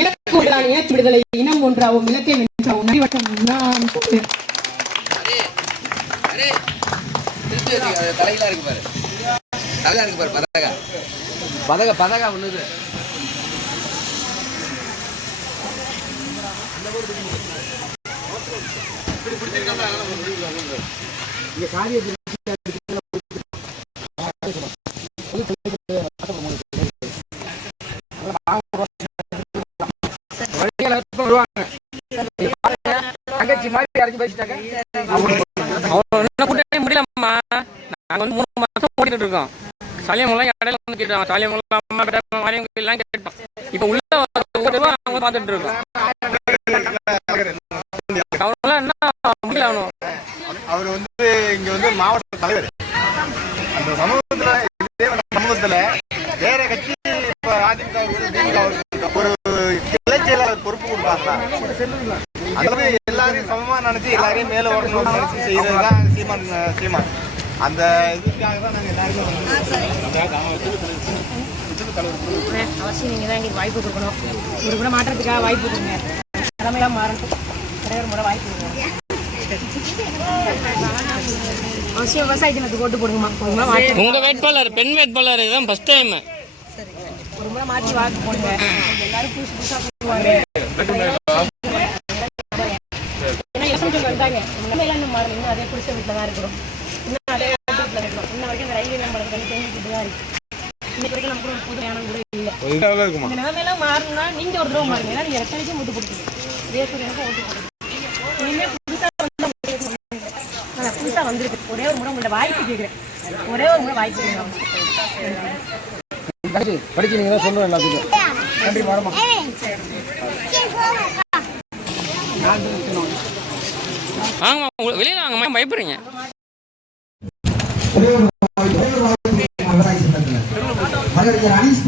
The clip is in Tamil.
இலக்கு ஒன்றான இனத்து விடுதலை, இனம் ஒன்றாவும் இலக்கை வென்றாவும். நடிவட்டம் நான் தலையில இருக்கு பாரு, தலையில இருக்கு பாரு, பதகா பதகா பதகா ஒண்ணுது. தங்கச்சி மாதிரி அரைஞ்சு பேசிட்டாங்க. முடியலம்மா, நாங்க வந்து 3 மாசம் ஓடிட்டு இருக்கோம். சாலியமெல்லாம் இடையில வந்து கேட்டோம், சாலியமெல்லாம் அம்மா கிட்ட மாரியெல்லாம் கேட்டோம். இப்ப உள்ள அவங்க பார்த்துட்டு இருக்கோம். அவரெல்லாம் என்ன முடியல, ஆகணும். அவர் வந்து இங்க வந்து மாவட்ட தலைவர். அந்த சமூகத்துல வேற கட்சி இப்ப அதிமுக ஒரு கிளை செயலாளர் பொறுப்பு கொடுப்பாங்களா? அதாவது எல்லாரையும் சமமா நினைச்சு எல்லாரையும் மேல வரணும்னு நினைச்சு செய்யறதுதான் சீமான். அந்த இதுக்காக தான் நாங்க எல்லாருமே அவசியம் நீங்க தான் எங்களுக்கு வாய்ப்பு கொடுக்கணும். ஒரு முறை மாற்றத்துக்காக வாய்ப்பு கொடுங்க. தலைமையெல்லாம் மாறட்டும். ஒரே ஒரு முறை வாய்ப்பு கொடுங்க. அவசியம் விவசாய தினத்துக்கு ஓட்டு போடுங்கம்மா. உங்க வேட்பாளர் பெண் வேட்பாளர் இதுதான் ஃபர்ஸ்ட் டைம். ஒரு முறை மாற்றி வாக்கு போடுங்க. எல்லாரும் புதுசா போடுவாங்க. வந்தாங்க இன்னும் மாறல. இன்னும் அதே புதுச வீட்டில் தான் இருக்கிறோம். இன்னும் அதே வீட்டில் இருக்கிறோம். இன்ன வரைக்கும் ரயில்வே நம்பர் தெரிஞ்சுக்கிட்டு தான் இருக்கு. இன்னைக்கு வரைக்கும் நமக்கு ஒரு புது யானம் கூட இல்லை. இந்த நிலைமையெல்லாம் மாறணும்னா நீங்க ஒரு தடவை மாறுங்க. ஏன்னா நீங்க எத்தனைக்கும் ஓட்டு போடுங்க. தேசத்துக்கு ஓட்டு போடுங்க. இனிமே புதுசா வந்திருக்கு. ஒரே ஒரு முறை உங்களோட வாய்ப்பு கேட்கிறேன். ஒரே ஒரு முறை வாய்ப்பு கேட்கிறேன். படிக்கிறீங்களா சொல்லுவேன் எல்லாத்துக்கும். நன்றி மேடம். ஆமா, வெளியில வாங்க, பயப்படுறீங்க. மகளிர் அனீஸ்